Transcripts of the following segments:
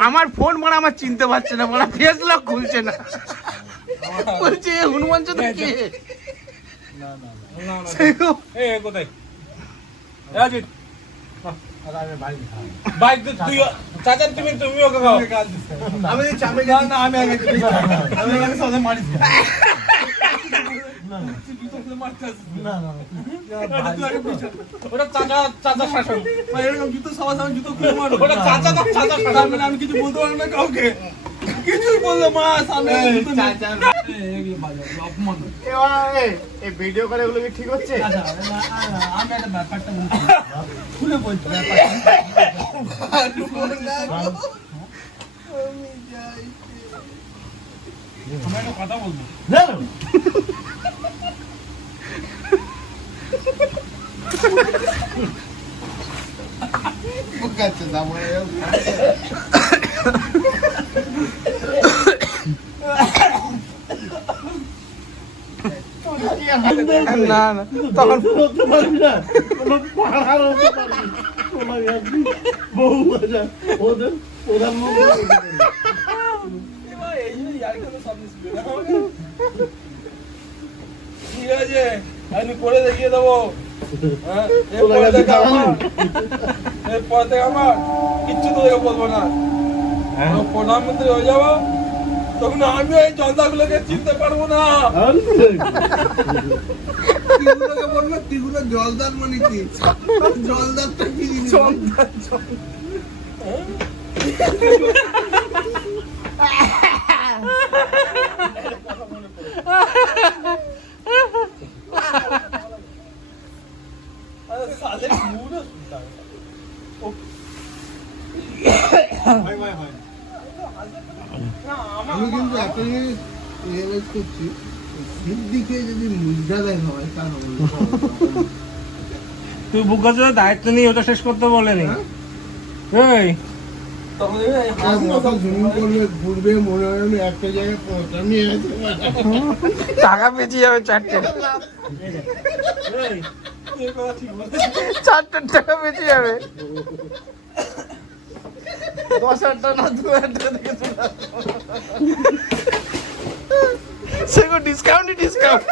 আমার ফোন মানে আমার চিনতে পারছে না মানে ফেস লক খুলছে না। বলছে হনুমান চোদ কে? সেগো- কোথায়? রাজিত বাইক তো তুই চাচা তুমি তুমি ওকে খাও? আমি না ওটা চাচা চাচা শাসন। এরকম জুতো সবার সামনে জুতো খুলে মারো। ওটা চাচা না চাচা শাসন। মানে আমি কিছু বলতে পারব না কাউকে। কিছুই বলল মা সামনে এগুলো অপমান। এই ভিডিও করে এগুলো কি ঠিক হচ্ছে? আমি একটা ব্যাপারটা খুলে বলছি ব্যাপারটা। আমি একটা কথা বলব। না। না তখন ঠিক আছে আমি করে দেখিয়ে দেবো। হ্যাঁ, এরপর থেকে আমার। থেকে আমার। কিচ্ছু বলব না। প্রধানমন্ত্রী হয়ে যাব তখন আমি এই জনতাগুলোকে চিনতে পারব না। তিগুলোকে বলবে তিগুলো জলদার মানে কি? জলদারটা কি জিনিস? আমি কিন্তু একটা জিনিস রিয়েলাইজ করছি সিদ্দিকে যদি মুজরা দেখা হয় তাহলে তুই বুকাজের দায়িত্ব নিয়ে ওটা শেষ করতে বলেনি। এই। তখন এই মনে হয়। টাকা বেঁচে যাবে চারটে। এই, তুই এ কথা ঠিক বলছিস। চারটে টাকা বেঁচে যাবে দশ হাজার টাকা না দু হাজার টাকা থেকে চলে আসব। সেগো ডিসকাউন্টই ডিসকাউন্ট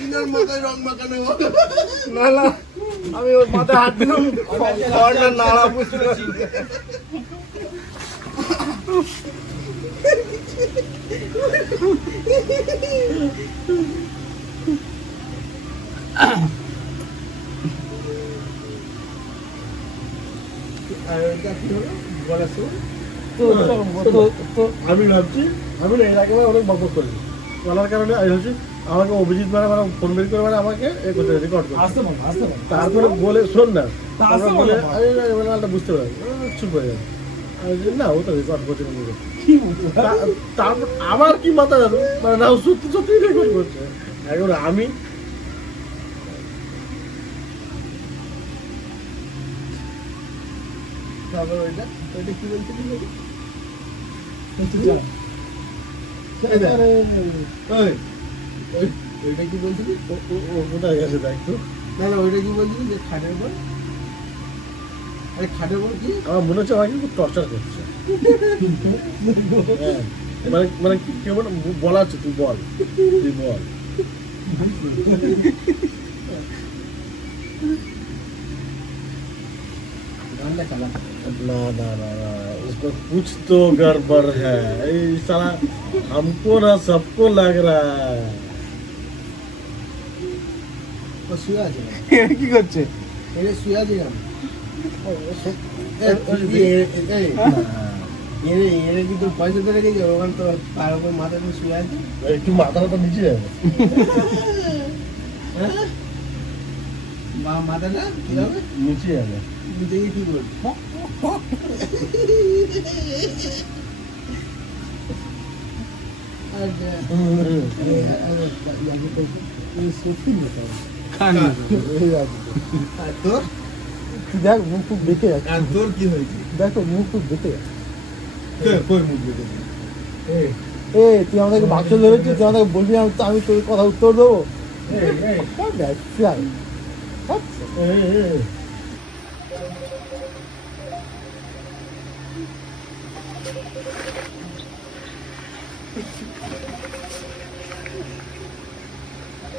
দিনের মাথায় রং মাখানো। না না আমি ওর মাথায় হাত দিলাম। খড়টা নাড়া বুঝতে আমি ভাবছি আমি এর আগে অনেক বকবক করি বলার কারণে আমি ভাবছি আমাকে অভিজিৎ মানে মানে ফোন বের করে মানে আমাকে এ করতে রেকর্ড করতে। আসতে বল আসতে বল তারপরে বলে শোন না তারপরে বলে বলো আরে না, এবার বুঝতে পারি চুপ হয়ে না ও তো রেকর্ড করছে না তারপর আমার কি মাথা মানে না সত্যি সত্যি রেকর্ড করছে। এখন আমি তারপর ওইটা ওইটা কি বলতে ওইটা কি বলছিলি ও- ও- ও কোথায় গেছে দেখ তো না না ওইটা কি বলছিলি যে খাটের উপর আরে খাটের উপর কি আমার মনে হচ্ছে আমাকে খুব টর্চার করছে হ্যাঁ, মানে মানে কি কেমন বলা হচ্ছে তুই বল তুই বল রান্না খালা ना ना ना ना उसको कुछ तो गड़बड़ है ये साला हमको ना सबको लग रहा है ও শুয়ে আছে কি করছে এটা শুয়ে আছে এরে এরে কি তোর পয়সা ধরে গেছে ওখানে তো পায়ের উপর মাথা দিয়ে শুয়ে আছে একটু মাথাটা তো নিচে যাবে হ্যাঁ? মা মাথাটা কি হবে নিচে যাবে নিচে গিয়ে কি করবে আর, দেখ মুখ খুব দেখে যাচ্ছে তোর কি হয়েছে দেখো মুখ খুব দেখে এ তুই আমাদেরকে বাক্স ধরেছিস তুই আমাদেরকে বলবি আমি তোর কথা উত্তর দেবো দেখ তুই Ha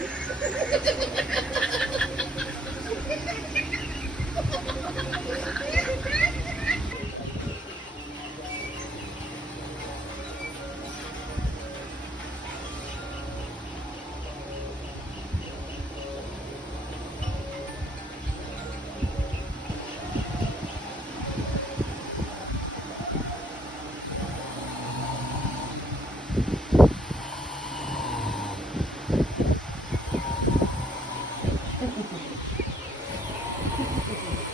ha ha ha ha! ハハハハ!